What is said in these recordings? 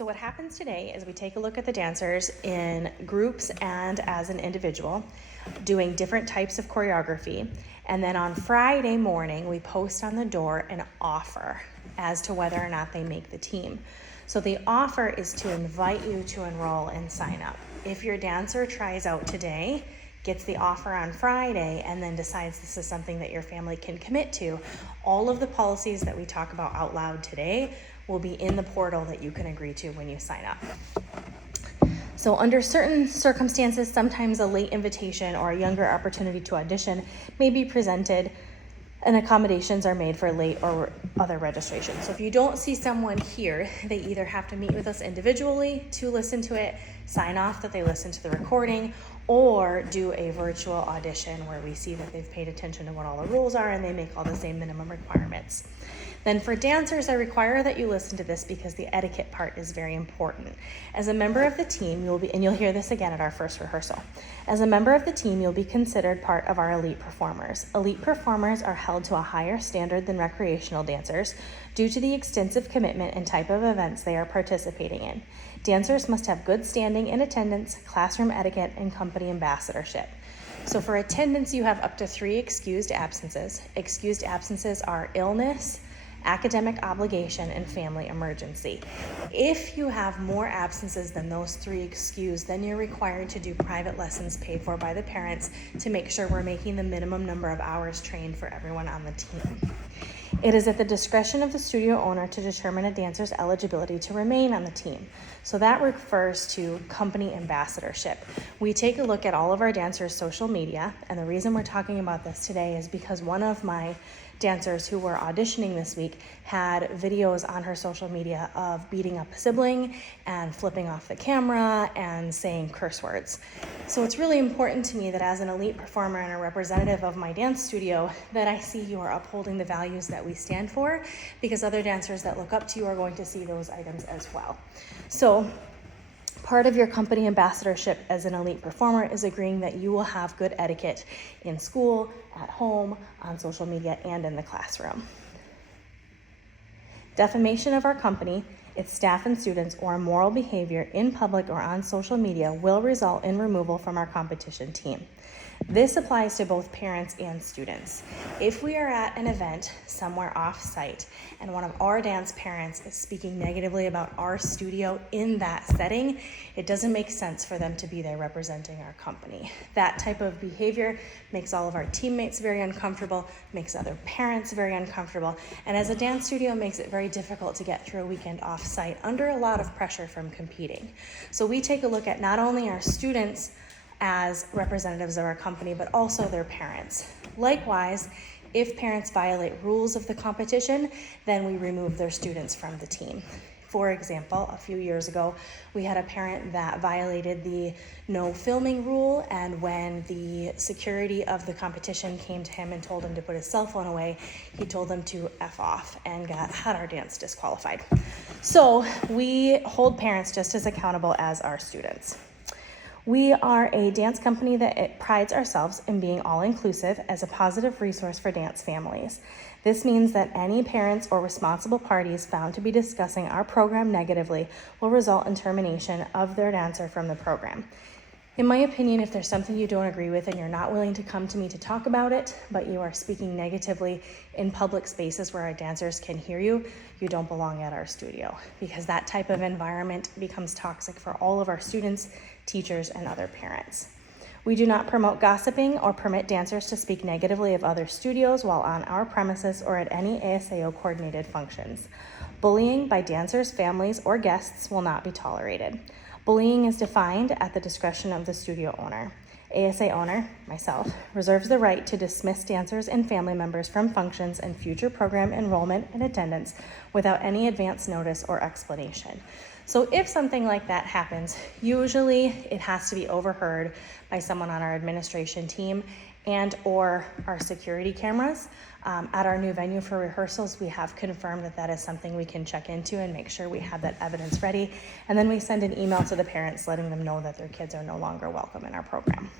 So what happens today is we take a look at the dancers in groups and as an individual, doing different types of choreography. And then on Friday morning, we post on the door an offer as to whether or not they make the team. So the offer is to invite you to enroll and sign up. If your dancer tries out today, gets the offer on Friday, and then decides this is something that your family can commit to, all of the policies that we talk about out loud today will be in the portal that you can agree to when you sign up. So under certain circumstances, sometimes a late invitation or a younger opportunity to audition may be presented, and accommodations are made for late or other registration. So if you don't see someone here, they either have to meet with us individually to listen to it, sign off that they listened to the recording, or do a virtual audition where we see that they've paid attention to what all the rules are and they make all the same minimum requirements. Then for dancers, I require that you listen to this because the etiquette part is very important. As a member of the team, you'll hear this again at our first rehearsal. As a member of the team, you'll be considered part of our elite performers. Elite performers are held to a higher standard than recreational dancers due to the extensive commitment and type of events they are participating in. Dancers must have good standing in attendance, classroom etiquette, and company ambassadorship. So for attendance, you have up to 3 excused absences. Excused absences are illness, academic obligation, and family emergency. If you have more absences than those 3 excused, then you're required to do private lessons paid for by the parents to make sure we're making the minimum number of hours trained for everyone on the team. It is at the discretion of the studio owner to determine a dancer's eligibility to remain on the team. So that refers to company ambassadorship. We take a look at all of our dancers' social media, and the reason we're talking about this today is because one of my dancers who were auditioning this week had videos on her social media of beating up a sibling and flipping off the camera and saying curse words. So it's really important to me that as an elite performer and a representative of my dance studio that I see you are upholding the values that we stand for, because other dancers that look up to you are going to see those items as well. So part of your company ambassadorship as an elite performer is agreeing that you will have good etiquette in school, at home, on social media, and in the classroom. Defamation of our company, its staff and students, or immoral behavior in public or on social media will result in removal from our competition team. This applies to both parents and students. If we are at an event somewhere off-site and one of our dance parents is speaking negatively about our studio in that setting, it doesn't make sense for them to be there representing our company. That type of behavior makes all of our teammates very uncomfortable, makes other parents very uncomfortable, and as a dance studio makes it very difficult to get through a weekend off-site under a lot of pressure from competing. So we take a look at not only our students as representatives of our company, but also their parents. Likewise, if parents violate rules of the competition, then we remove their students from the team. For example, a few years ago, we had a parent that violated the no filming rule, and when the security of the competition came to him and told him to put his cell phone away, he told them to F off and had our dance disqualified. So we hold parents just as accountable as our students. We are a dance company that prides ourselves in being all-inclusive as a positive resource for dance families. This means that any parents or responsible parties found to be discussing our program negatively will result in termination of their dancer from the program. In my opinion, if there's something you don't agree with and you're not willing to come to me to talk about it, but you are speaking negatively in public spaces where our dancers can hear you, you don't belong at our studio, because that type of environment becomes toxic for all of our students, teachers, and other parents. We do not promote gossiping or permit dancers to speak negatively of other studios while on our premises or at any ASAO coordinated functions. Bullying by dancers, families, or guests will not be tolerated. Bullying is defined at the discretion of the studio owner. ASA owner, myself, reserves the right to dismiss dancers and family members from functions and future program enrollment and attendance without any advance notice or explanation. So if something like that happens, usually it has to be overheard by someone on our administration team and or our security cameras. At our new venue for rehearsals, we have confirmed that that is something we can check into and make sure we have that evidence ready. And then we send an email to the parents letting them know that their kids are no longer welcome in our program.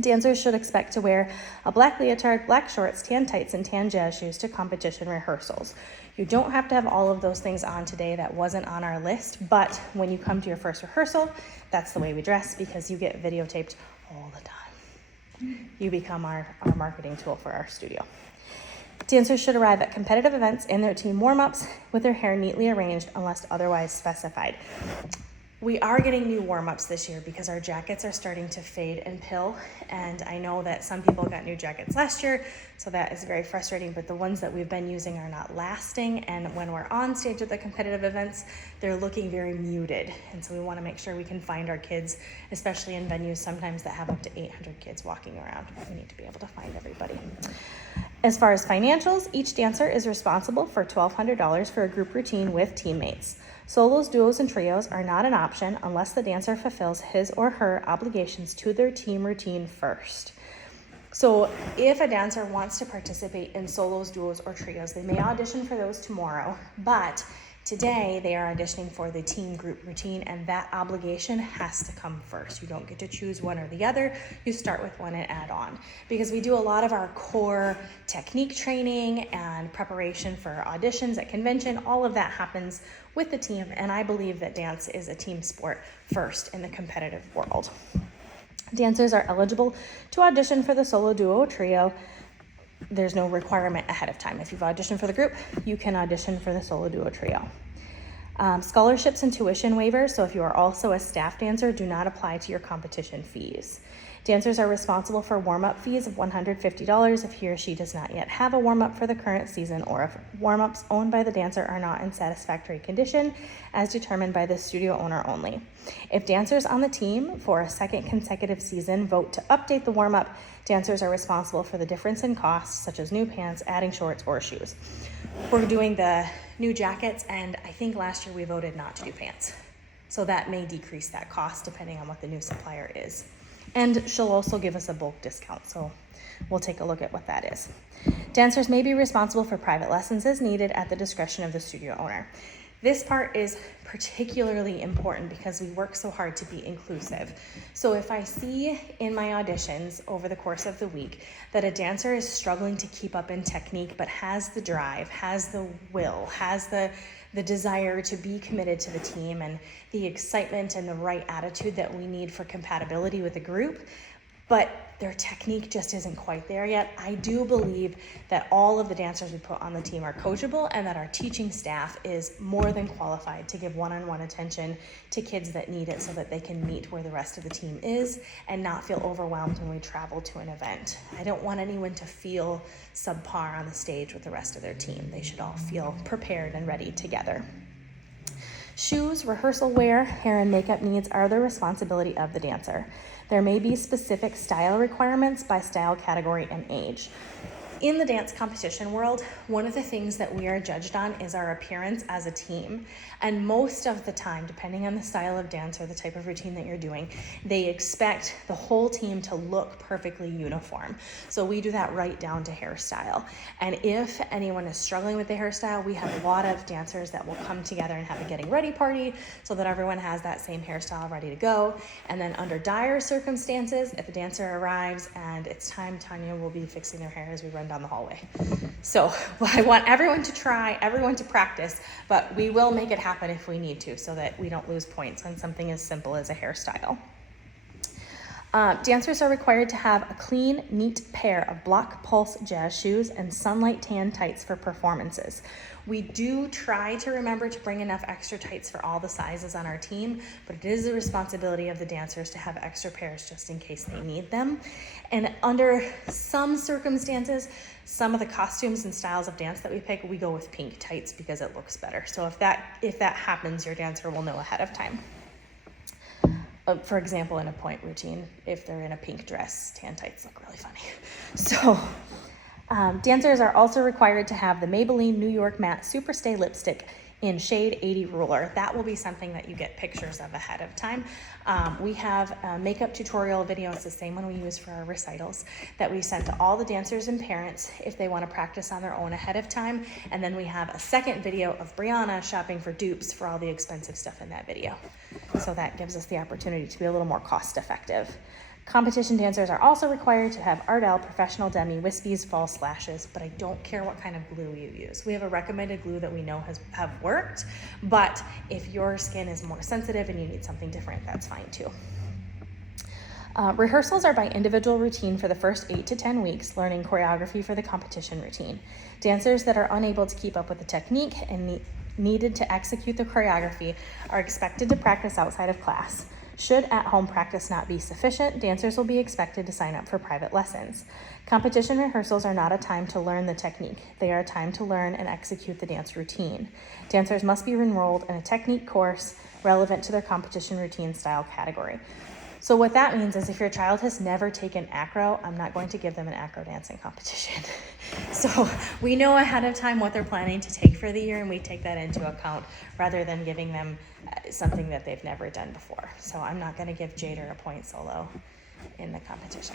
Dancers should expect to wear a black leotard, black shorts, tan tights, and tan jazz shoes to competition rehearsals. You don't have to have all of those things on today. That wasn't on our list, but when you come to your first rehearsal, that's the way we dress because you get videotaped all the time. You become our marketing tool for our studio. Dancers should arrive at competitive events in their team warm-ups with their hair neatly arranged unless otherwise specified. We are getting new warm-ups this year because our jackets are starting to fade and pill, and I know that some people got new jackets last year, so that is very frustrating, but the ones that we've been using are not lasting, and when we're on stage at the competitive events, they're looking very muted, and so we want to make sure we can find our kids, especially in venues sometimes that have up to 800 kids walking around. We need to be able to find everybody. As far as financials, each dancer is responsible for $1,200 for a group routine with teammates. Solos, duos, and trios are not an option unless the dancer fulfills his or her obligations to their team routine first. So if a dancer wants to participate in solos, duos, or trios, they may audition for those tomorrow, but today they are auditioning for the team group routine, and that obligation has to come first. You don't get to choose one or the other. You start with one and add on, because we do a lot of our core technique training and preparation for auditions at convention. All of that happens with the team, and I believe that dance is a team sport first in the competitive world. Dancers are eligible to audition for the solo, duo, or trio. There's no requirement ahead of time. If you've auditioned for the group, you can audition for the solo, duo, trio. Scholarships and tuition waivers, so if you are also a staff dancer, do not apply to your competition fees. Dancers are responsible for warm-up fees of $150 if he or she does not yet have a warm-up for the current season, or if warm-ups owned by the dancer are not in satisfactory condition as determined by the studio owner only. If dancers on the team for a second consecutive season vote to update the warm-up, dancers are responsible for the difference in costs, such as new pants, adding shorts, or shoes. We're doing the new jackets, and I think last year we voted not to do pants. So that may decrease that cost depending on what the new supplier is. And she'll also give us a bulk discount, so we'll take a look at what that is. Dancers may be responsible for private lessons as needed at the discretion of the studio owner. This part is particularly important because we work so hard to be inclusive. So if I see in my auditions over the course of the week that a dancer is struggling to keep up in technique but has the drive, has the will, has the desire to be committed to the team and the excitement and the right attitude that we need for compatibility with the group, but their technique just isn't quite there yet, I do believe that all of the dancers we put on the team are coachable and that our teaching staff is more than qualified to give one-on-one attention to kids that need it so that they can meet where the rest of the team is and not feel overwhelmed when we travel to an event. I don't want anyone to feel subpar on the stage with the rest of their team. They should all feel prepared and ready together. Shoes, rehearsal wear, hair, and makeup needs are the responsibility of the dancer. There may be specific style requirements by style category and age. In the dance competition world, one of the things that we are judged on is our appearance as a team. And most of the time, depending on the style of dance or the type of routine that you're doing, they expect the whole team to look perfectly uniform. So we do that right down to hairstyle. And if anyone is struggling with the hairstyle, we have a lot of dancers that will come together and have a getting ready party so that everyone has that same hairstyle ready to go. And then under dire circumstances, if a dancer arrives and it's time, Tanya will be fixing their hair as we run down the hallway. So I want everyone to try, everyone to practice, but we will make it happen if we need to so that we don't lose points on something as simple as a hairstyle. Dancers are required to have a clean, neat pair of Block Pulse jazz shoes and Sunlight tan tights for performances. We do try to remember to bring enough extra tights for all the sizes on our team, but it is the responsibility of the dancers to have extra pairs just in case they need them. And under some circumstances, some of the costumes and styles of dance that we pick, we go with pink tights because it looks better. So if that happens, your dancer will know ahead of time. For example, in a point routine, if they're in a pink dress, tan tights look really funny. So dancers are also required to have the Maybelline New York Matte Super Stay Lipstick in shade 80 Ruler. That will be something that you get pictures of ahead of time. We have a makeup tutorial video, it's the same one we use for our recitals, that we send to all the dancers and parents if they want to practice on their own ahead of time. And then we have a second video of Brianna shopping for dupes for all the expensive stuff in that video. So that gives us the opportunity to be a little more cost effective. Competition dancers are also required to have Ardell Professional Demi Wispies false lashes, but I don't care what kind of glue you use. We have a recommended glue that we know have worked, but if your skin is more sensitive and you need something different, that's fine too. Rehearsals are by individual routine for the first 8 to 10 weeks, learning choreography for the competition routine. Dancers that are unable to keep up with the technique and needed to execute the choreography are expected to practice outside of class. Should at-home practice not be sufficient, dancers will be expected to sign up for private lessons. Competition rehearsals are not a time to learn the technique. They are a time to learn and execute the dance routine. Dancers must be enrolled in a technique course relevant to their competition routine style category. So what that means is if your child has never taken acro, I'm not going to give them an acro dancing competition. So we know ahead of time what they're planning to take for the year, and we take that into account rather than giving them something that they've never done before. So I'm not going to give Jader a point solo in the competition.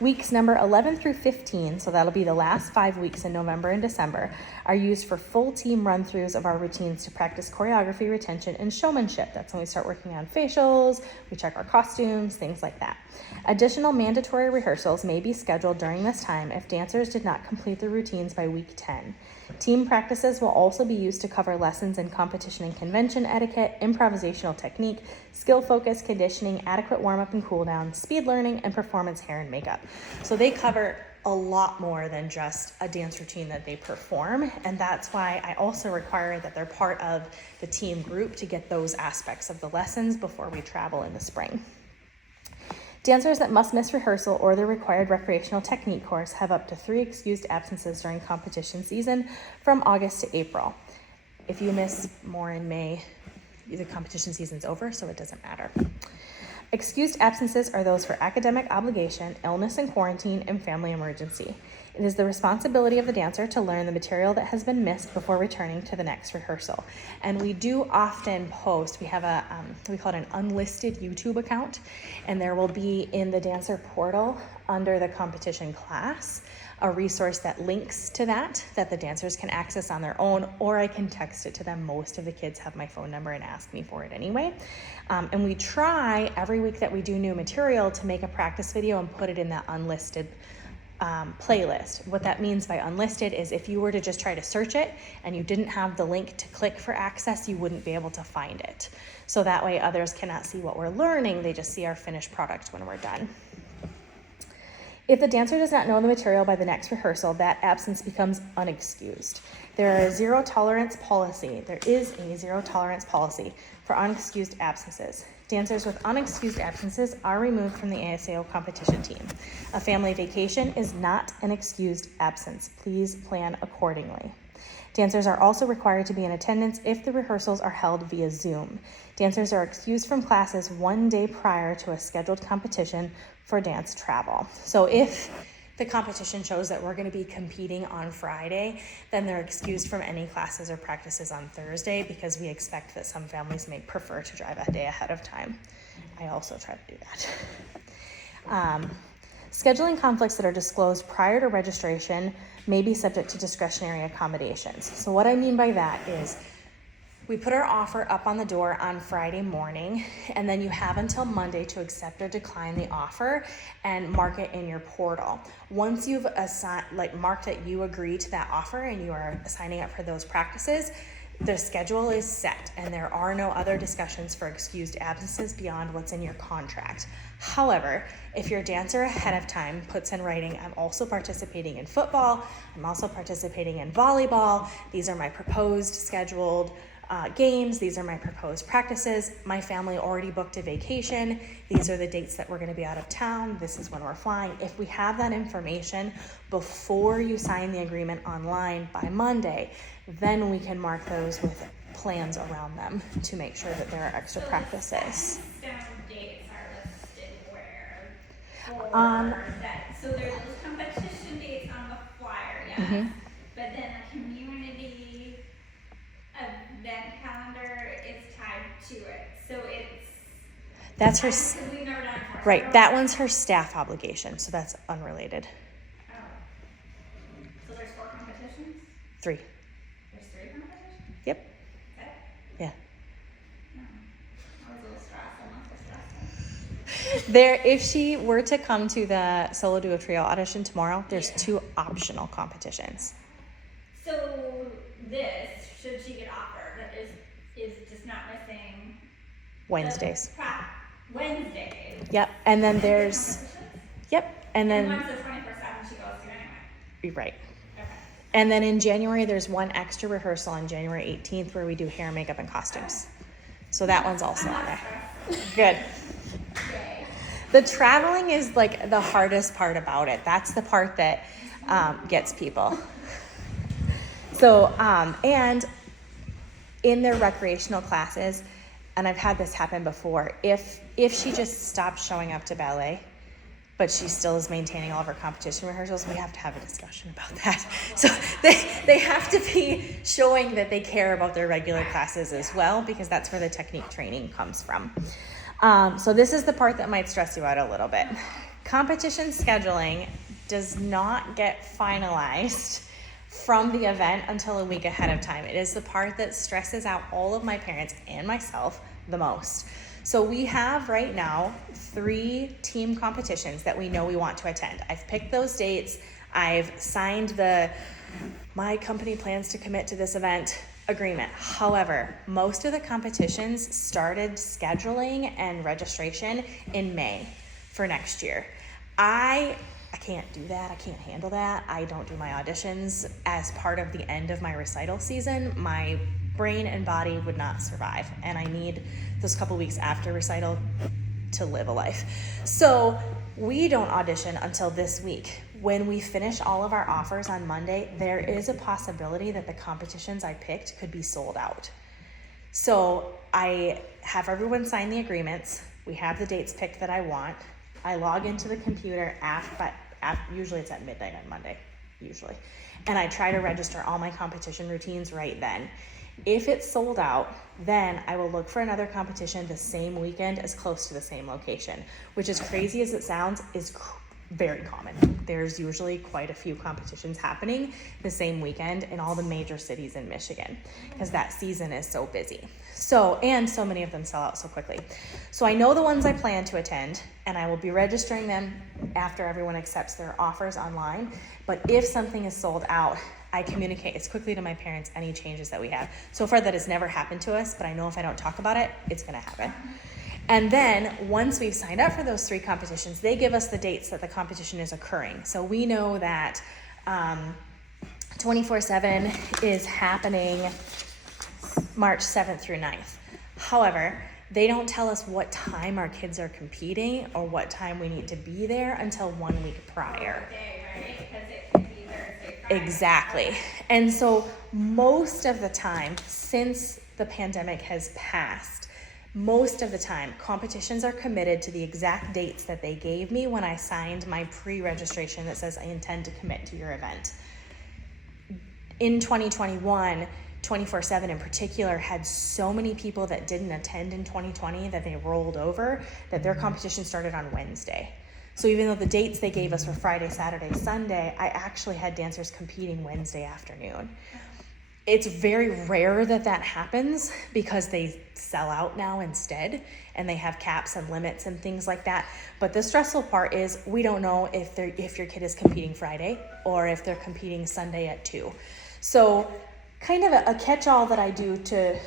Weeks number 11 through 15, so that'll be the last 5 weeks in November and December, are used for full team run-throughs of our routines to practice choreography, retention, and showmanship. That's when we start working on facials, we check our costumes, things like that. Additional mandatory rehearsals may be scheduled during this time if dancers did not complete the routines by week 10. Team practices will also be used to cover lessons in competition and convention etiquette, improvisational technique, skill focus, conditioning, adequate warm-up and cool-down, speed learning, and performance hair and makeup. So they cover a lot more than just a dance routine that they perform, and that's why I also require that they're part of the team group to get those aspects of the lessons before we travel in the spring. Dancers that must miss rehearsal or the required recreational technique course have up to 3 excused absences during competition season from August to April. If you miss more in May, the competition season's over, so it doesn't matter. Excused absences are those for academic obligation, illness and quarantine, and family emergency. It is the responsibility of the dancer to learn the material that has been missed before returning to the next rehearsal. And we do often post, we have a, we call it an unlisted YouTube account, and there will be in the dancer portal under the competition class a resource that links to that the dancers can access on their own, or I can text it to them. Most of the kids have my phone number and ask me for it anyway. And we try every week that we do new material to make a practice video and put it in that unlisted playlist. What that means by unlisted is if you were to just try to search it and you didn't have the link to click for access, you wouldn't be able to find it. So that way others cannot see what we're learning, they just see our finished product when we're done. If the dancer does not know the material by the next rehearsal, that absence becomes unexcused. There is a zero tolerance policy for unexcused absences. Dancers with unexcused absences are removed from the ASAO competition team. A family vacation is not an excused absence. Please plan accordingly. Dancers are also required to be in attendance if the rehearsals are held via Zoom. Dancers are excused from classes 1 day prior to a scheduled competition for dance travel. So if the competition shows that we're going to be competing on Friday, then they're excused from any classes or practices on Thursday, because we expect that some families may prefer to drive a day ahead of time. I also try to do that. Scheduling conflicts that are disclosed prior to registration may be subject to discretionary accommodations. So what I mean by that is we put our offer up on the door on Friday morning, and then you have until Monday to accept or decline the offer and mark it in your portal. Once you've marked that you agree to that offer and you are signing up for those practices, the schedule is set and there are no other discussions for excused absences beyond what's in your contract. However, if your dancer ahead of time puts in writing, I'm also participating in football, I'm also participating in volleyball, these are my proposed scheduled games, these are my proposed practices, my family already booked a vacation, these are the dates that we're going to be out of town, this is when we're flying. If we have that information before you sign the agreement online by Monday, then we can mark those with plans around them to make sure that there are extra practices. Dates are listed where? So there's those competition dates on the flyer, yes. Mm-hmm. But then the community event calendar is tied to it. So it's that's her we've never done it before. Right, that one's her staff obligation, so that's unrelated. Oh. So there's 4 competitions? 3. There's 3 competitions? Yep. Okay. Yeah. No. I was a little stressed. I'm not so stressed. If she were to come to the solo duo trio audition tomorrow, there's 2 optional competitions. So this, should she get offered, is just not missing Wednesdays. Wednesdays. Yep. And then there's, Competitions? yep. And And then, one's the 24/7 she goes to anyway. you're right. Okay. And then in January, there's one extra rehearsal on January 18th where we do hair, makeup, and costumes. So that one's also on there. Good. Yay. The traveling is like the hardest part about it. That's the part that gets people. So, and in their recreational classes, and I've had this happen before, if she just stops showing up to ballet, but she still is maintaining all of her competition rehearsals, we have to have a discussion about that. So they have to be showing that they care about their regular classes as well, because that's where the technique training comes from. So this is the part that might stress you out a little bit. Competition scheduling does not get finalized from the event until a week ahead of time. It is the part that stresses out all of my parents and myself the most. So we have right now 3 team competitions that we know we want to attend. I've picked those dates. I've signed my company plans to commit to this event agreement. However, most of the competitions started scheduling and registration in May for next year. I can't do that. I can't handle that. I don't do my auditions as part of the end of my recital season. My brain and body would not survive, and I need those couple weeks after recital to live a life. So we don't audition until this week. When we finish all of our offers on Monday, there is a possibility that the competitions I picked could be sold out. So I have everyone sign the agreements. We have the dates picked that I want. I log into the computer usually it's at midnight on Monday, usually. And I try to register all my competition routines right then. If it's sold out, then I will look for another competition the same weekend as close to the same location, which, as crazy as it sounds, is very common. There's usually quite a few competitions happening the same weekend in all the major cities in Michigan because that season is so busy. And so many of them sell out so quickly. So I know the ones I plan to attend, and I will be registering them after everyone accepts their offers online. But if something is sold out, I communicate as quickly to my parents any changes that we have. So far that has never happened to us, but I know if I don't talk about it, it's gonna happen. And then once we've signed up for those 3 competitions, they give us the dates that the competition is occurring. So we know that 24/7 is happening March 7th through 9th. However, they don't tell us what time our kids are competing or what time we need to be there until 1 week prior. Day, right? Because it could be Thursday, Friday. Exactly. And so most of the time, since the pandemic has passed, most of the time, competitions are committed to the exact dates that they gave me when I signed my pre-registration that says I intend to commit to your event. In 2021, 24/7 in particular had so many people that didn't attend in 2020 that they rolled over, that their competition started on Wednesday. So even though the dates they gave us were Friday, Saturday, Sunday, I actually had dancers competing Wednesday afternoon. It's very rare that happens because they sell out now instead, and they have caps and limits and things like that. But the stressful part is we don't know if your kid is competing Friday or if they're competing Sunday at 2. So kind of a catch-all that I do to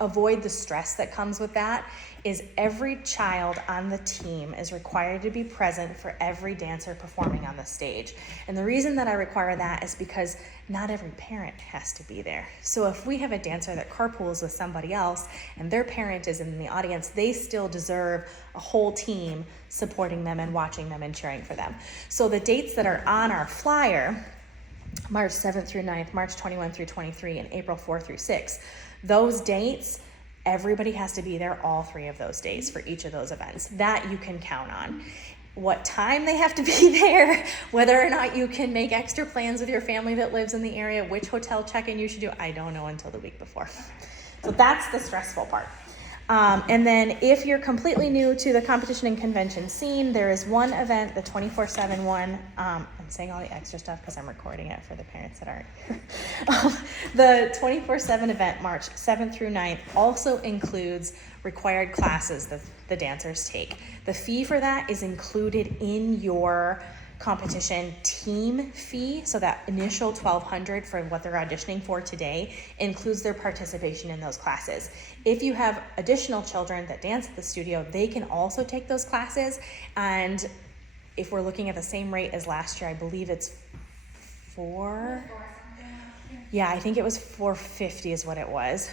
avoid the stress that comes with that is every child on the team is required to be present for every dancer performing on the stage. And the reason that I require that is because not every parent has to be there. So if we have a dancer that carpools with somebody else and their parent is in the audience, they still deserve a whole team supporting them and watching them and cheering for them. So the dates that are on our flyer, March 7th through 9th, March 21 through 23, and April 4 through 6. Those dates, everybody has to be there all 3 of those days for each of those events. That you can count on. What time they have to be there, whether or not you can make extra plans with your family that lives in the area, which hotel check-in you should do, I don't know until the week before. So that's the stressful part. And then if you're completely new to the competition and convention scene, there is one event, the 24/7 one. I'm saying all the extra stuff because I'm recording it for the parents that aren't here. The 24/7 event, March 7th through 9th, also includes required classes that the dancers take. The fee for that is included in your competition team fee. So that initial $1,200 for what they're auditioning for today includes their participation in those classes. If you have additional children that dance at the studio, they can also take those classes. And if we're looking at the same rate as last year, I believe it's I think it was $450 is what it was.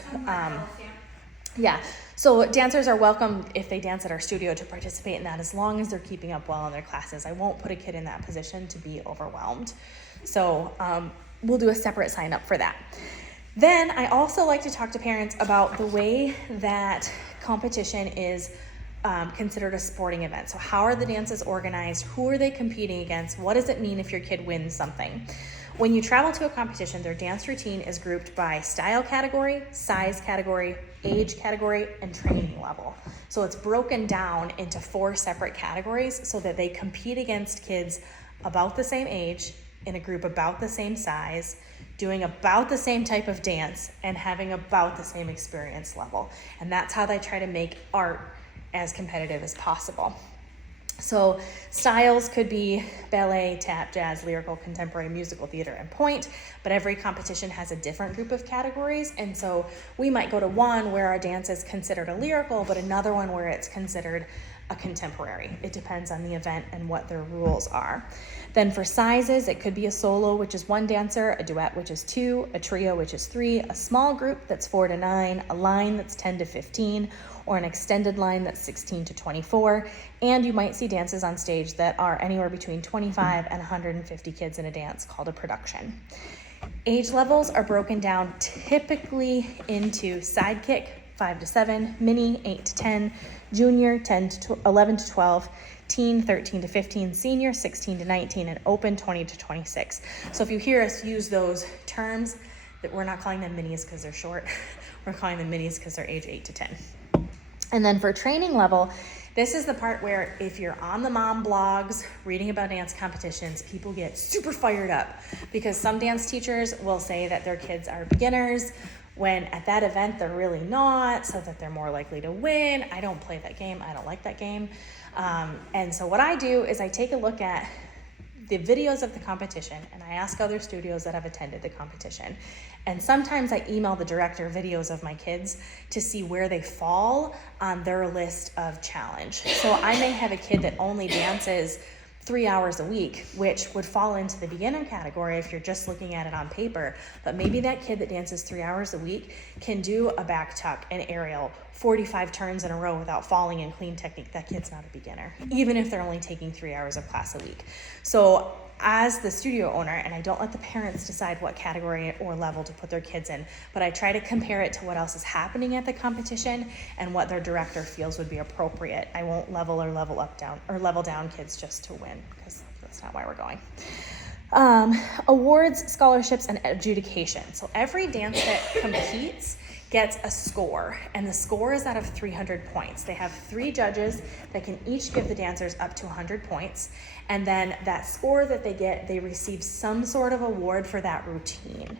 Yeah, so dancers are welcome if they dance at our studio to participate in that as long as they're keeping up well in their classes. I won't put a kid in that position to be overwhelmed. So we'll do a separate sign up for that. Then I also like to talk to parents about the way that competition is considered a sporting event. So how are the dances organized? Who are they competing against? What does it mean if your kid wins something? When you travel to a competition, their dance routine is grouped by style category, size category, age category, and training level. So it's broken down into 4 separate categories so that they compete against kids about the same age, in a group about the same size, doing about the same type of dance, and having about the same experience level. And that's how they try to make art as competitive as possible. So styles could be ballet, tap, jazz, lyrical, contemporary, musical, theater, and point, but every competition has a different group of categories. And so we might go to one where our dance is considered a lyrical, but another one where it's considered a contemporary. It depends on the event and what their rules are. Then for sizes, it could be a solo, which is 1 dancer, a duet, which is 2, a trio, which is 3, a small group that's 4 to 9, a line that's 10 to 15, or an extended line that's 16 to 24. And you might see dances on stage that are anywhere between 25 and 150 kids in a dance, called a production. Age levels are broken down typically into sidekick, 5 to 7, mini, 8 to 10, junior, 10 to 11 to 12, teen, 13 to 15, senior, 16 to 19, and open, 20 to 26. So if you hear us use those terms, that we're not calling them minis because they're short, we're calling them minis because they're age 8 to 10. And then for training level, this is the part where if you're on the mom blogs reading about dance competitions, people get super fired up because some dance teachers will say that their kids are beginners when at that event they're really not, so that they're more likely to win. I don't play that game. I don't like that game. And so what I do is I take a look at the videos of the competition and I ask other studios that have attended the competition. And sometimes I email the director videos of my kids to see where they fall on their list of challenge. So I may have a kid that only dances 3 hours a week, which would fall into the beginner category if you're just looking at it on paper. But maybe that kid that dances 3 hours a week can do a back tuck, an aerial, 45 turns in a row without falling in clean technique. That kid's not a beginner, even if they're only taking 3 hours of class a week. So as the studio owner, and I don't let the parents decide what category or level to put their kids in, but I try to compare it to what else is happening at the competition and what their director feels would be appropriate. I won't level down kids just to win, because that's not why we're going. Awards, scholarships, and adjudication. So every dance that competes gets a score, and the score is out of 300 points. They have 3 judges that can each give the dancers up to 100 points, and then that score that they get, they receive some sort of award for that routine.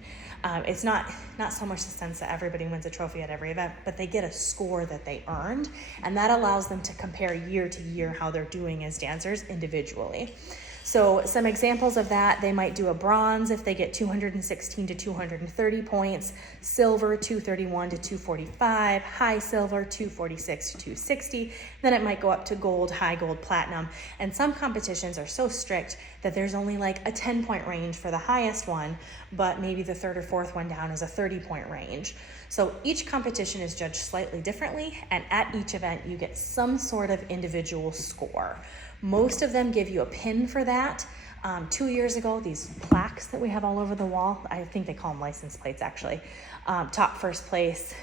It's not so much the sense that everybody wins a trophy at every event, but they get a score that they earned, and that allows them to compare year to year how they're doing as dancers individually. So some examples of that, they might do a bronze if they get 216 to 230 points, silver 231 to 245, high silver 246 to 260, then it might go up to gold, high gold, platinum, and some competitions are so strict that there's only like a 10-point range for the highest one, but maybe the 3rd or 4th one down is a 30-point range. So each competition is judged slightly differently, and at each event you get some sort of individual score. Most of them give you a pin for that. 2 years ago, these plaques that we have all over the wall, I think they call them license plates actually, top first place,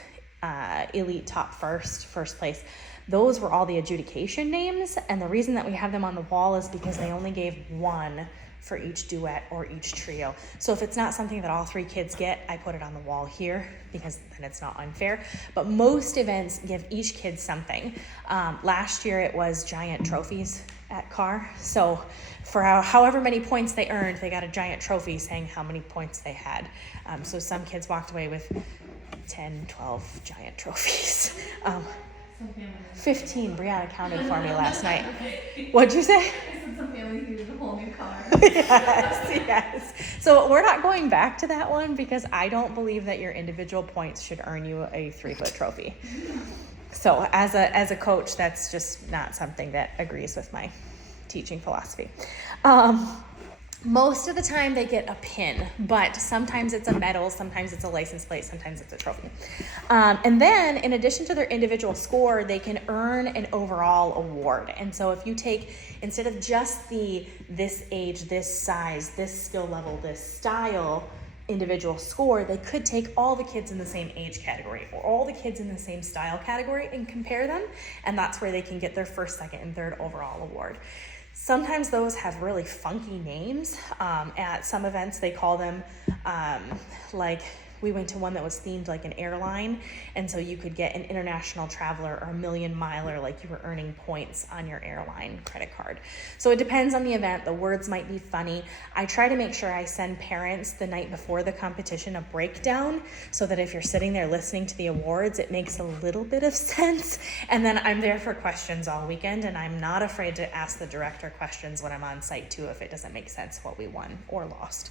elite top first place, those were all the adjudication names. And the reason that we have them on the wall is because they only gave one for each duet or each trio. So if it's not something that all 3 kids get, I put it on the wall here because then it's not unfair. But most events give each kid something. Last year it was giant trophies at CAR. So for however many points they earned, they got a giant trophy saying how many points they had. So some kids walked away with 10, 12 giant trophies. 15, Brianna counted for me last night. What'd you say? I said some families needed a whole new car. Yes. So we're not going back to that one because I don't believe that your individual points should earn you a 3-foot trophy. So as a coach, that's just not something that agrees with my teaching philosophy. Most of the time they get a pin, but sometimes it's a medal, sometimes it's a license plate, sometimes it's a trophy. And then in addition to their individual score, they can earn an overall award. And so if you take, instead of just this age, this size, this skill level, this style individual score, they could take all the kids in the same age category or all the kids in the same style category and compare them. And that's where they can get their first, second, and third overall award. Sometimes those have really funky names. At some events, they call them, like we went to one that was themed like an airline. And so you could get an international traveler or a million miler, like you were earning points on your airline credit card. So it depends on the event. The words might be funny. I try to make sure I send parents the night before the competition a breakdown so that if you're sitting there listening to the awards, it makes a little bit of sense. And then I'm there for questions all weekend, and I'm not afraid to ask the director questions when I'm on site too if it doesn't make sense what we won or lost.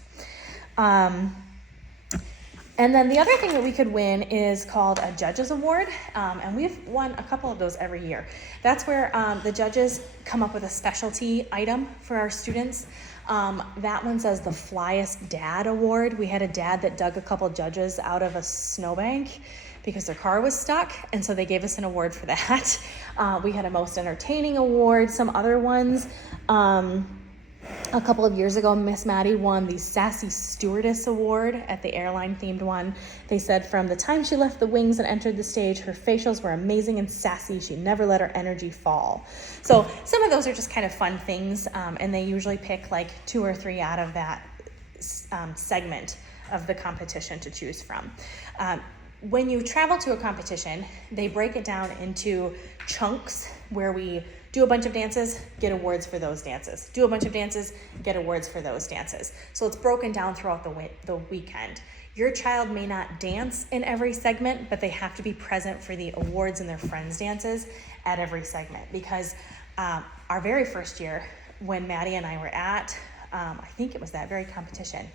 And then the other thing that we could win is called a judges award, and we've won a couple of those every year. That's where the judges come up with a specialty item for our students. That one says the Flyest Dad Award. We had a dad that dug a couple judges out of a snowbank because their car was stuck, and so they gave us an award for that. We had a most entertaining award, some other ones. A couple of years ago, Miss Maddie won the Sassy Stewardess Award at the airline-themed one. They said from the time she left the wings and entered the stage, her facials were amazing and sassy. She never let her energy fall. So some of those are just kind of fun things, and they usually pick like 2 or 3 out of that segment of the competition to choose from. When you travel to a competition, they break it down into chunks where we do a bunch of dances, get awards for those dances. Do a bunch of dances, get awards for those dances. So it's broken down throughout the weekend. Your child may not dance in every segment, but they have to be present for the awards and their friends' dances at every segment. Because our very first year, when Maddie and I were at, I think it was that very competition,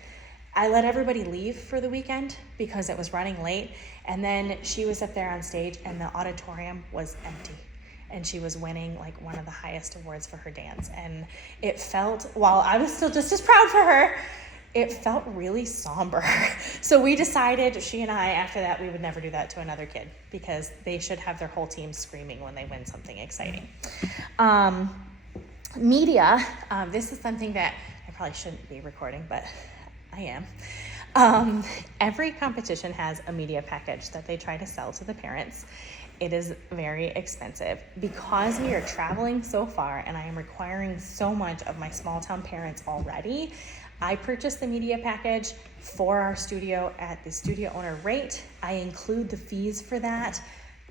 I let everybody leave for the weekend because it was running late. And then she was up there on stage and the auditorium was empty. And she was winning like one of the highest awards for her dance. And it felt, while I was still just as proud for her, it felt really somber. So we decided, she and I, after that, we would never do that to another kid because they should have their whole team screaming when they win something exciting. Media, this is something that I probably shouldn't be recording, but I am. Every competition has a media package that they try to sell to the parents. It is very expensive. Because we are traveling so far and I am requiring so much of my small town parents already, I purchased the media package for our studio at the studio owner rate. I include the fees for that,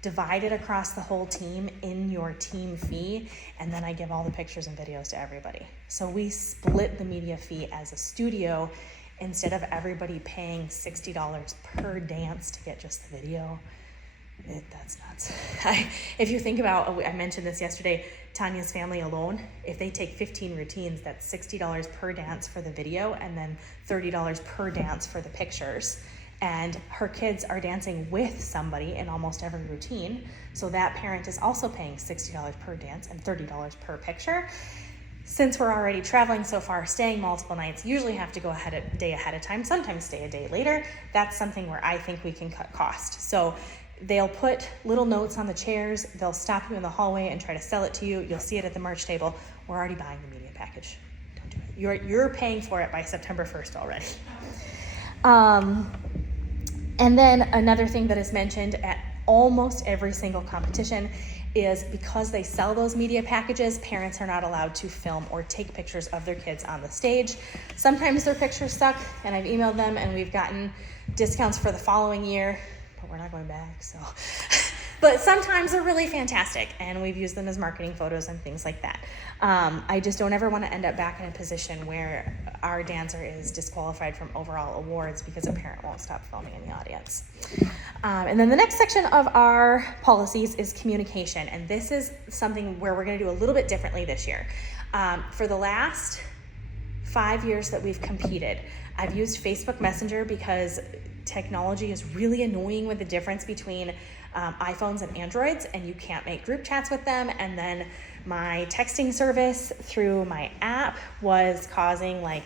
divided across the whole team in your team fee, and then I give all the pictures and videos to everybody. So we split the media fee as a studio instead of everybody paying $60 per dance to get just the video. That's nuts. If you think about, I mentioned this yesterday, Tanya's family alone, if they take 15 routines, that's $60 per dance for the video and then $30 per dance for the pictures. And her kids are dancing with somebody in almost every routine. So that parent is also paying $60 per dance and $30 per picture. Since we're already traveling so far, staying multiple nights, usually have to go a day ahead of time, sometimes stay a day later. That's something where I think we can cut cost. So they'll put little notes on the chairs. They'll stop you in the hallway and try to sell it to you. You'll see it at the merch table. We're already buying the media package. Don't do it. You're paying for it by September 1st already. And then another thing that is mentioned at almost every single competition is because they sell those media packages, parents are not allowed to film or take pictures of their kids on the stage. Sometimes their pictures suck, and I've emailed them and we've gotten discounts for the following year, but we're not going back, so. But sometimes they're really fantastic, and we've used them as marketing photos and things like that. I just don't ever want to end up back in a position where our dancer is disqualified from overall awards because a parent won't stop filming in the audience. And then the next section of our policies is communication, and this is something where we're going to do a little bit differently this year. For the last 5 years that we've competed, I've used Facebook Messenger because technology is really annoying with the difference between iPhones and Androids, and you can't make group chats with them. And then my texting service through my app was causing like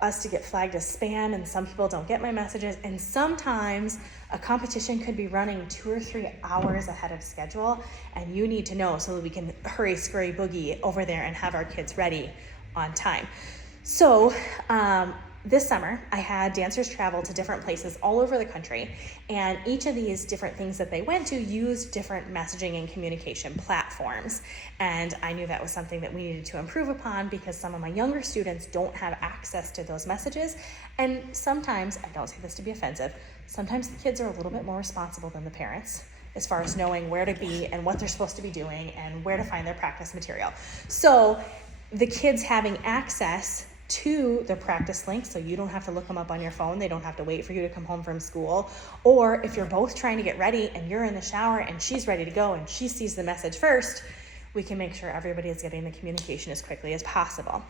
us to get flagged as spam, and some people don't get my messages. And sometimes a competition could be running 2 or 3 hours ahead of schedule, and you need to know so that we can hurry, scurry, boogie over there and have our kids ready on time. So this summer, I had dancers travel to different places all over the country, and each of these different things that they went to used different messaging and communication platforms. And I knew that was something that we needed to improve upon because some of my younger students don't have access to those messages. And sometimes, I don't say this to be offensive, sometimes the kids are a little bit more responsible than the parents as far as knowing where to be and what they're supposed to be doing and where to find their practice material. So the kids having access to the practice links, so you don't have to look them up on your phone, they don't have to wait for you to come home from school, or if you're both trying to get ready and you're in the shower and she's ready to go and she sees the message first, we can make sure everybody is getting the communication as quickly as possible.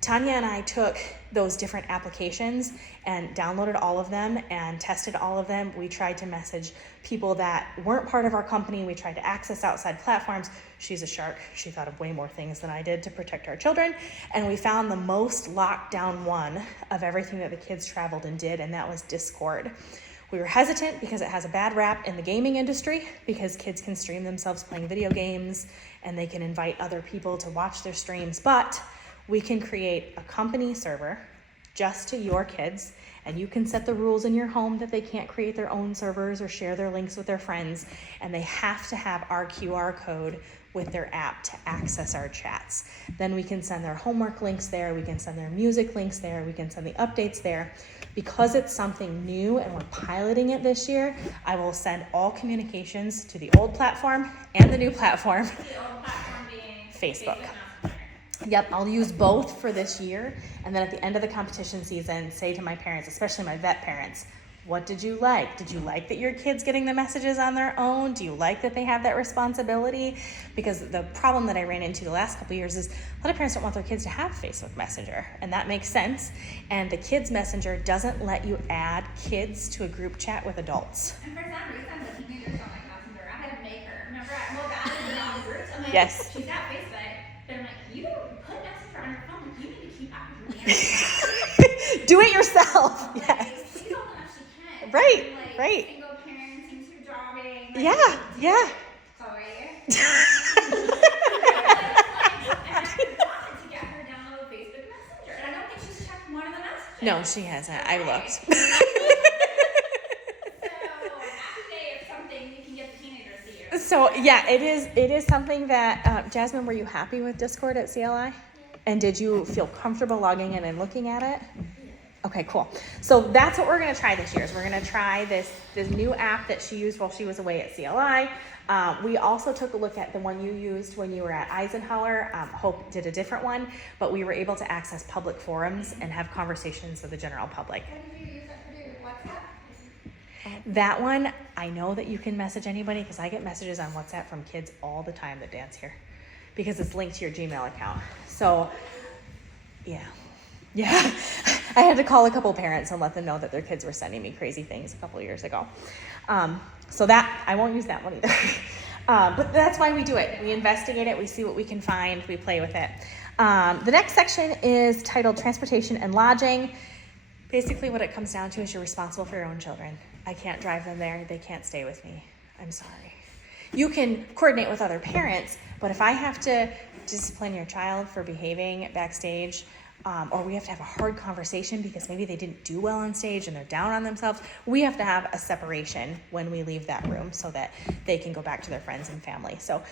Tanya and I took those different applications and downloaded all of them and tested all of them. We tried to message people that weren't part of our company. We tried to access outside platforms. She's a shark. She thought of way more things than I did to protect our children. And we found the most locked down one of everything that the kids traveled and did, and that was Discord. We were hesitant because it has a bad rap in the gaming industry because kids can stream themselves playing video games and they can invite other people to watch their streams, but we can create a company server just to your kids, and you can set the rules in your home that they can't create their own servers or share their links with their friends, and they have to have our QR code with their app to access our chats. Then we can send their homework links there, we can send their music links there, we can send the updates there. Because it's something new and we're piloting it this year, I will send all communications to the old platform and the new platform. The old platform being Facebook. Messenger. Yep, I'll use both for this year, and then at the end of the competition season, say to my parents, especially my vet parents, what did you like? Did you like that your kid's getting the messages on their own? Do you like that they have that responsibility? Because the problem that I ran into the last couple of years is a lot of parents don't want their kids to have Facebook Messenger, and that makes sense. And the kids Messenger doesn't let you add kids to a group chat with adults. And for some reason, the teenagers don't like Messenger. I had to make her. Remember, I added it on groups. I'm like, Yes. she's got Facebook. But I'm like, you put Messenger on your phone. Like, you need to keep up with your Do it yourself. Like, Yes. she's old enough she can. Right, And, like, right. Single parents into jobbing. Like, Yeah, yeah. Sorry. And I wanted to get her to download Facebook Messenger. And I don't think she's checked one of the messages. No, she hasn't. I looked. So, actually, it's something you can get the teenagers to use. So yeah, it is something that, Jasmine, were you happy with Discord at CLI? And did you feel comfortable logging in and looking at it? Okay, cool. So that's what we're gonna try this year, is we're gonna try this new app that she used while she was away at CLI. We also took a look at the one you used when you were at Eisenhower. Hope did a different one, but we were able to access public forums and have conversations with the general public. What did you use that to do? WhatsApp? That one, I know that you can message anybody because I get messages on WhatsApp from kids all the time that dance here because it's linked to your Gmail account. So, yeah. I had to call a couple parents and let them know that their kids were sending me crazy things a couple years ago. So that, I won't use that one either. But that's why we do it. We investigate it, we see what we can find, we play with it. The next section is titled Transportation and Lodging. Basically what it comes down to is you're responsible for your own children. I can't drive them there, they can't stay with me. I'm sorry. You can coordinate with other parents, but if I have to discipline your child for behaving backstage, or we have to have a hard conversation because maybe they didn't do well on stage and they're down on themselves, we have to have a separation when we leave that room so that they can go back to their friends and family. So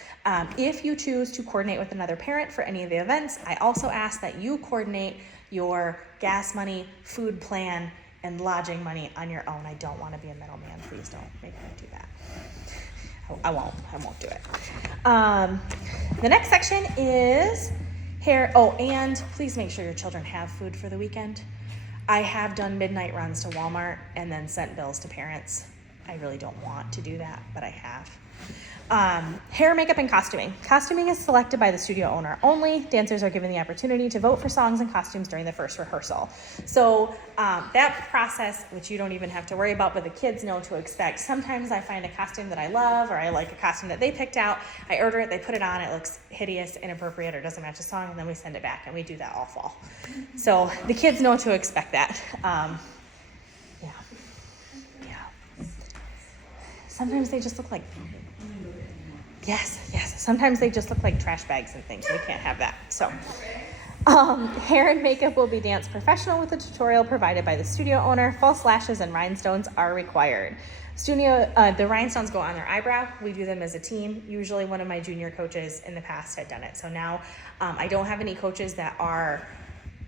if you choose to coordinate with another parent for any of the events, I also ask that you coordinate your gas money, food plan, and lodging money on your own. I don't want to be a middleman. Please don't make me do that. I won't do it. The next section is hair. Oh, and please make sure your children have food for the weekend. I have done midnight runs to Walmart and then sent bills to parents. I really don't want to do that, but I have. Hair, makeup, and costuming. Costuming is selected by the studio owner only. Dancers are given the opportunity to vote for songs and costumes during the first rehearsal. So that process, which you don't even have to worry about, but the kids know to expect. Sometimes I find a costume that I love, or I like a costume that they picked out. I order it, they put it on, it looks hideous, inappropriate, or doesn't match the song, and then we send it back, and we do that all fall. So the kids know to expect that. Yeah. Sometimes they just look like Yes. Sometimes they just look like trash bags and things. We can't have that. So, hair and makeup will be dance professional with a tutorial provided by the studio owner. False lashes and rhinestones are required. The rhinestones go on their eyebrow. We do them as a team. Usually one of my junior coaches in the past had done it. So now I don't have any coaches that are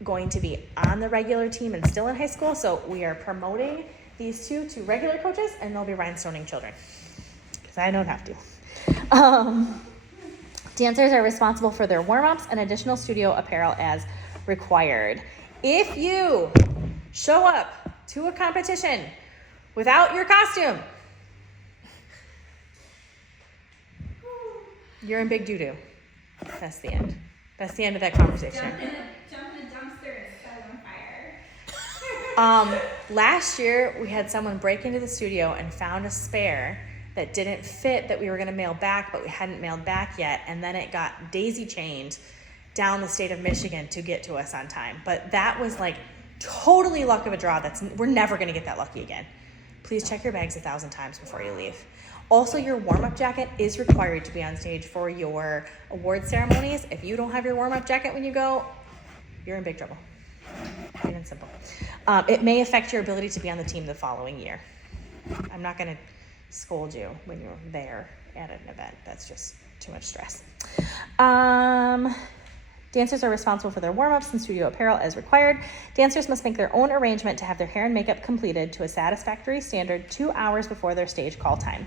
going to be on the regular team and still in high school. So we are promoting these two to regular coaches, and they'll be rhinestoning children because I don't have to. Dancers are responsible for their warm-ups and additional studio apparel as required. If you show up to a competition without your costume, you're in big doo-doo. That's the end. That's the end of that conversation. Jump in a dumpster and set it on fire. Last year, we had someone break into the studio and found a spare that didn't fit that we were going to mail back, but we hadn't mailed back yet, and then it got daisy-chained down the state of Michigan to get to us on time. But that was like totally luck of a draw. We're never going to get that lucky again. Please check your bags 1,000 times before you leave. Also, your warm-up jacket is required to be on stage for your award ceremonies. If you don't have your warm-up jacket when you go, you're in big trouble. Plain and simple. It may affect your ability to be on the team the following year. I'm not going to scold you when you're there at an event. That's just too much stress. Dancers are responsible for their warm-ups and studio apparel as required. Dancers must make their own arrangement to have their hair and makeup completed to a satisfactory standard 2 hours before their stage call time.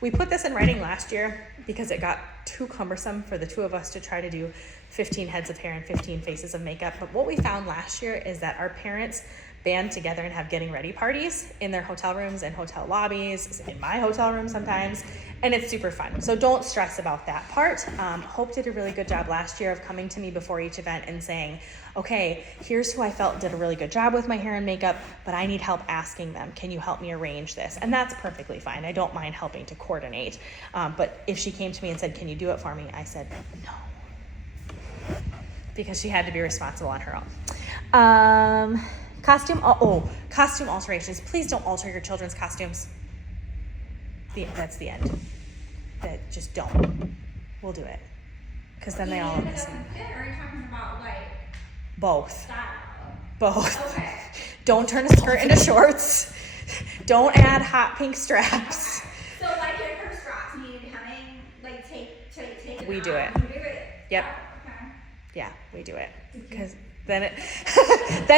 We put this in writing last year because it got too cumbersome for the two of us to try to do 15 heads of hair and 15 faces of makeup. But what we found last year is that our parents band together and have getting ready parties in their hotel rooms and hotel lobbies, in my hotel room sometimes, and it's super fun. So don't stress about that part. Hope did a really good job last year of coming to me before each event and saying, okay, here's who I felt did a really good job with my hair and makeup, but I need help asking them, can you help me arrange this? And that's perfectly fine. I don't mind helping to coordinate. But if she came to me and said, can you do it for me? I said, no, because she had to be responsible on her own. Costume alterations. Please don't alter your children's costumes. That's the end. Just don't. We'll do it. Because then they all look the same. Are you talking about like Both. style? Both. Okay. Don't turn a skirt into shorts. Don't add hot pink straps. So like if her straps needed hemming, like take it We out. do it. You do it. Yep. Oh, okay. Yeah, we do it. Because then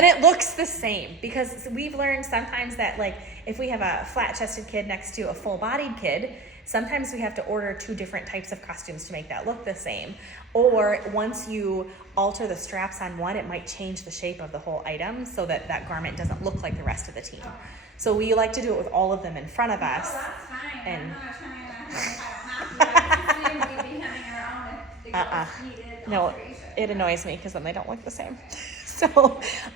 it looks the same. Because we've learned sometimes that like if we have a flat-chested kid next to a full-bodied kid, sometimes we have to order 2 different types of costumes to make that look the same. Or once you alter the straps on one, it might change the shape of the whole item so that that garment doesn't look like the rest of the team. So we like to do it with all of them in front of us. Oh, that's fine. And- I'm not trying to have to. I just assumed we'd be hemming our own if the girls needed No, alteration. it annoys me because then they don't look the same. So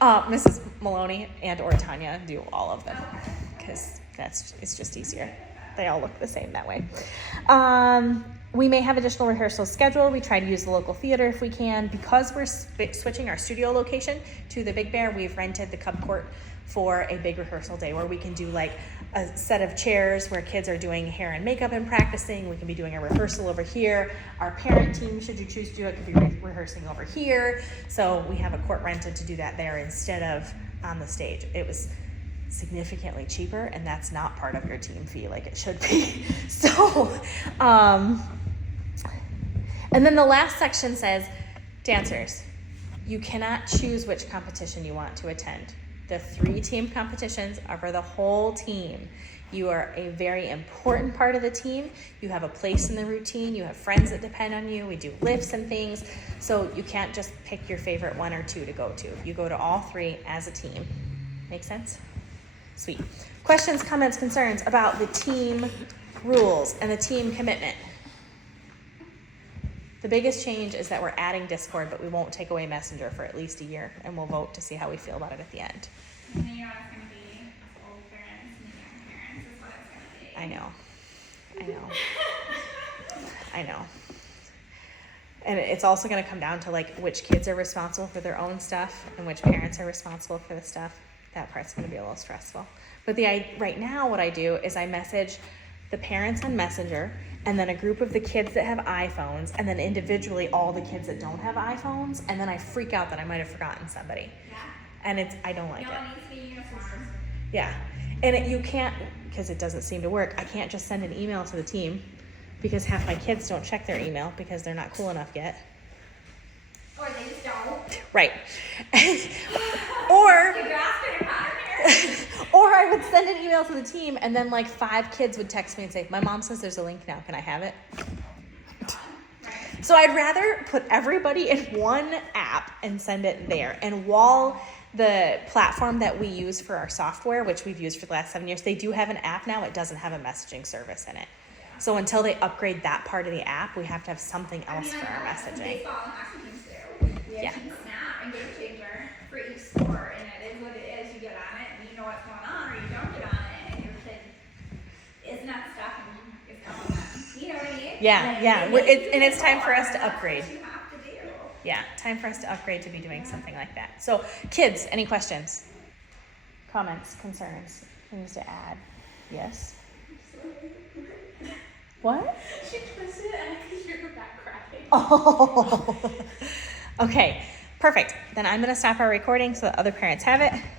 Mrs. Maloney and or Tanya do all of them because it's just easier. They all look the same that way. We may have additional rehearsals scheduled. We try to use the local theater if we can. Because we're switching our studio location to the Big Bear, we've rented the Cub Court for a big rehearsal day where we can do like a set of chairs where kids are doing hair and makeup and practicing. We can be doing a rehearsal over here. Our parent team, should you choose to do it, could be rehearsing over here. So we have a court rented to do that there instead of on the stage. It was significantly cheaper, and that's not part of your team fee like it should be. So, and then the last section says, dancers, you cannot choose which competition you want to attend. The 3 team competitions are for the whole team. You are a very important part of the team. You have a place in the routine. You have friends that depend on you. We do lifts and things. So you can't just pick your favorite 1 or 2 to go to. You go to all 3 as a team. Make sense? Sweet. Questions, comments, concerns about the team rules and the team commitment? The biggest change is that we're adding Discord, but we won't take away Messenger for at least a year, and we'll vote to see how we feel about it at the end. And then you know it's gonna be old parents and young parents is what it's gonna be. I know. And it's also going to come down to like which kids are responsible for their own stuff and which parents are responsible for the stuff. That part's going to be a little stressful. But right now what I do is I message the parents on Messenger, and then a group of the kids that have iPhones, and then individually all the kids that don't have iPhones, and then I freak out that I might have forgotten somebody. Yeah. And I don't like No it. one needs to be uniform. Yeah. And you can't, because it doesn't seem to work, I can't just send an email to the team because half my kids don't check their email because they're not cool enough yet. Or they just don't. Right. Or You're asking about it. or I would send an email to the team, and then like 5 kids would text me and say, my mom says there's a link now, can I have it? Right. So I'd rather put everybody in one app and send it there. And while the platform that we use for our software, which we've used for the last 7 years, they do have an app now, it doesn't have a messaging service in it. So until they upgrade that part of the app, we have to have something else for our messaging. Baseball and hockey teams do. We have Yeah. Team Snap and Game Changer for each sport, and it is what it is. You get on it, and you know what's going on, or you don't get on it, and your kid is not stuck and is going on. You know what I mean? Yeah. And it's time for us to That's upgrade. what you have to do. Yeah, time for us to upgrade to be doing something like that. So, kids, any questions? Comments, concerns, things to add? Yes? What? She twisted it and I could hear her back cracking. Oh. Okay, perfect. Then I'm going to stop our recording so that other parents have it.